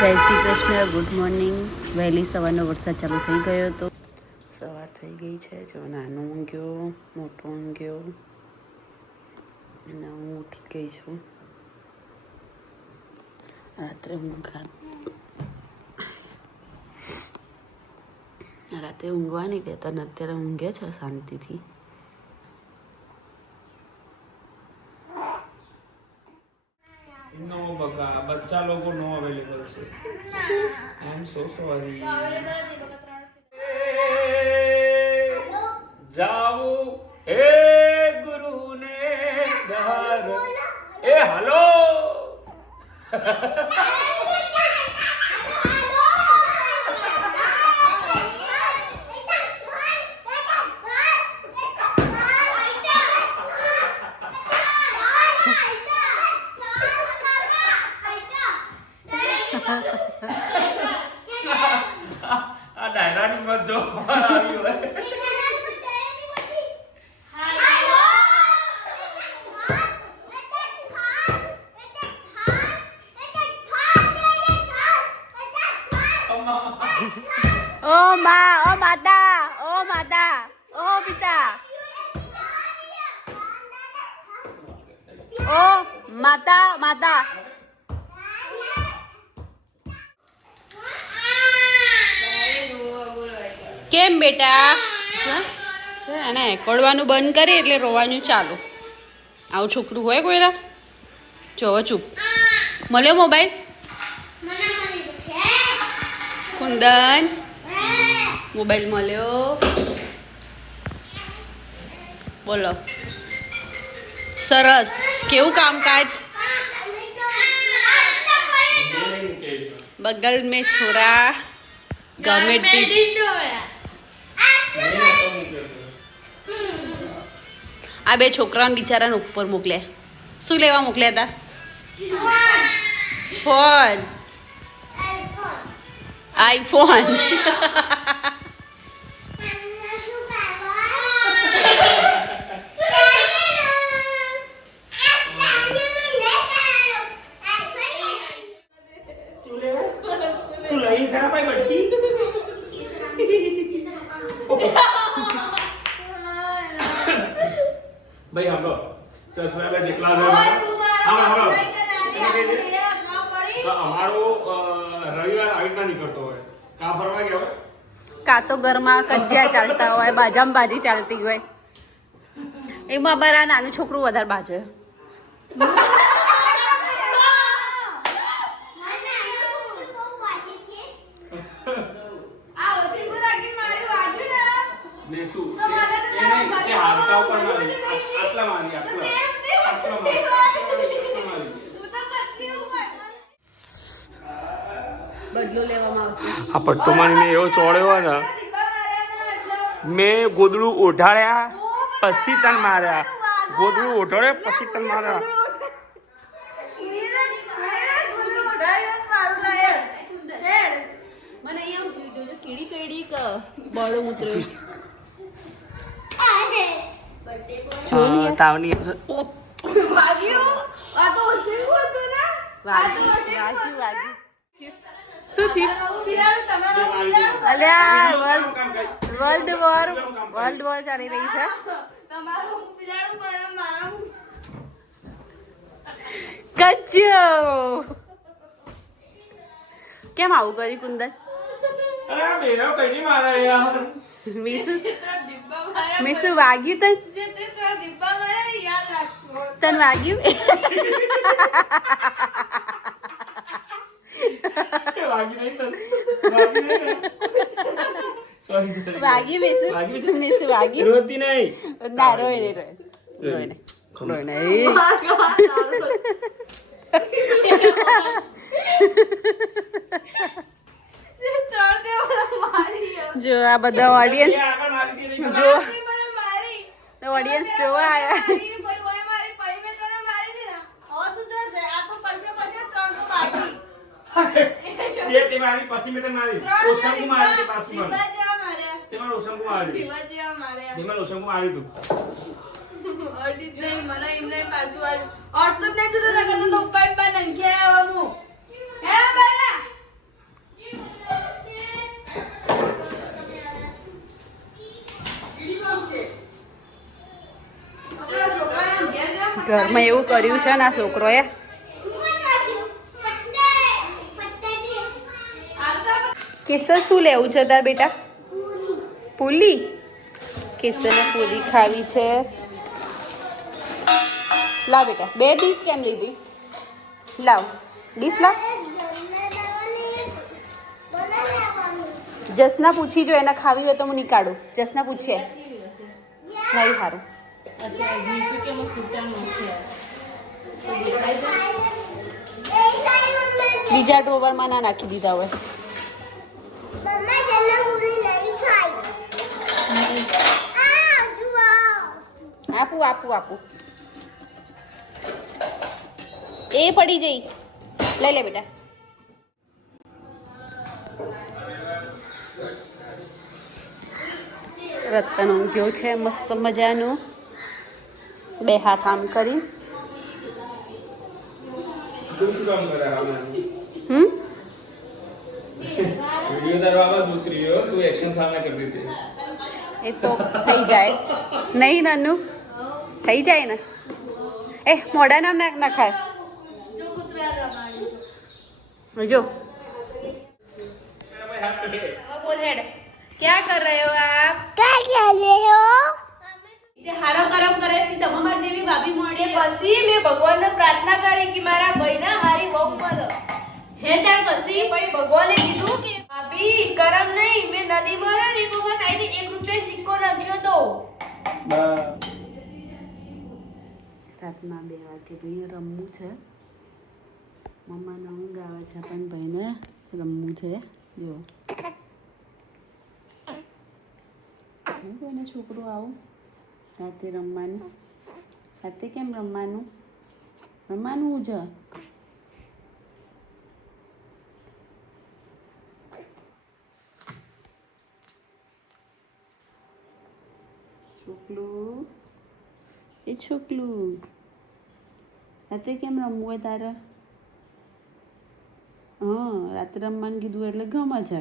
જય Shri Krishna. Good morning. વહેલી સવારનો વરસાદ ચાલુ થઈ ગયો હતો. સવાર થઈ ગઈ છે. જો નાનો ઊંઘ્યો, મોટો ઊંઘ્યો અને હું ઉઠી ગઈ છું. રાત્રે ઊંઘવા નહીં દેતા ને અત્યારે ઊંઘે છે શાંતિથી. નો બકા બચ્ચા લોકો નો અવેલેબલ છે. આઈ એમ સો સોરી. જાવું એ ગુરુને ધાર એ હાલો આ ડાયરાની મત જો આવી હોય. ઓ મા, ઓ માતા, ઓ માતા, ઓ પિતા, ઓ માતા, માતા. કેમ બેટા? એને એકોડવાનું બંધ કરી એટલે રોવાનું ચાલુ. આવું છોકરું હોય કોઈના? જો હવે ચૂપ. મળ્યો મોબાઈલ? કુંદન મોબાઈલ મળ્યો. બોલો. સરસ. કેવું કામકાજ? બગલ મેં છોરા ગમે આ બે છોકરાને બિચારાને ઉપર મોકલ્યા. શું લેવા મોકલ્યા હતા? ફોન. આઈફોન. તું લઈ ખરા ભાઈ બટકી ભાઈ હાલો સબસ્ક્રાઇબર જેટલા અમારો રવિવાર આવી ના નીકળતો હોય કા ફરવા ગયા હોય કા તો ઘરમાં કજિયા ચાલતા હોય, બાજામાં બાજી ચાલતી હોય. એમાં મારા નાનું છોકરું વધારે બાજે. ને શું તે હારતા ઉપર મારી આટલા મારી આટલા મારી બદલો લેવામાં આવશે. આ પટ્ટો મારીને એવો ચોળ્યો ને મેં ગોદડું ઓઢાડ્યા પછી તન માર્યા. ગોદડું ઓઢાડ્યા પછી તન માર્યા. મને અહીંયા જોજો કીડી કઈડી ક બળો ઉતર્યો. તાવની શું થયું? અલ્યા વર્લ્ડ વોર ચાલી રહી છે. કચ્ચો કેમ આવું કરી કુંદન? મીસુ વાગ્યું તન વાગ્યું? વાગી મીસુ વાગી રોતી નહીં ના રોય નહીં જો આ બધા ઓડિયન્સ જો ઓડિયન્સ જોવા આયા તે મારી પછી મેં મારી ઓશંકુ મારી તે પાછું મારી તે મારું ઓશંકુ મારી તે મારું ઓશંકુ મારી તું અડી નહીં મને એમને પાછું આવ્યું અડતું જ નહીં તો લગન તો ઉપાય પર નંખ્યા આવા હું હે બાલા ઘરમાં એવું કર્યું છે ને આ છોકરોએ. કેસર શું લેવું છે તાર બેટા? પૂલી. કેસરને પૂરી ખાવી છે. લાવ બેટા 2 ડીશ કેમ લીધી? લાવ ડીશ લાવ. જસના પૂછી જો એને ખાવી હોય તો હું નીકાળું. જસના પૂછીએ નહીં સારું. બીજા ડ્રોવરમાં ના નાખી દીધા હોય. આપું આપું આપું. એ પડી જઈ. લઈ લે બેટા. રતન ઊંઘ્યો છે મસ્ત મજાનું. 2 હાથ આમ કરી. તું શું કામ કરે આમાં? વિડિયો તારવામાં ઉતર્યો તું એક્શન સામે કરી દીધી. એ તો થઈ જાય નહીં નાનું થઈ જાય ને. એ મોઢા નામ નાખ ના ખાય જો. બોલ હેડ क्या कर रहे हो आप? क्या कर रहे हो? તે હારો કરમ કરે છે તમાર જેવી ભાભી મોડી. પછી મેં ભગવાનને પ્રાર્થના કરી કે મારા ભાઈને હારી બહુ મળે. હે ત્યાર પછી પછી ભગવાને કીધું કે ભાભી કરમ નહીં, મેં નદીમાં એક વખત આવીને 1 રૂપિયા સિક્કો નાખ્યો તો. રાતના 2 વાગે ભાઈ રમવું છે. મમ્માને ઊંઘ આવે છે પણ ભાઈને રમવું છે. જો હું કોઈને છોકરું આવું રાતે રમવાનું. રાતે કેમ રમવાનું? રમવાનું છે. છોકલું એ છોકલું રાતે કેમ રમવું હોય તારે? હા રાતે રમવાનું કીધું એટલે ગમે છે.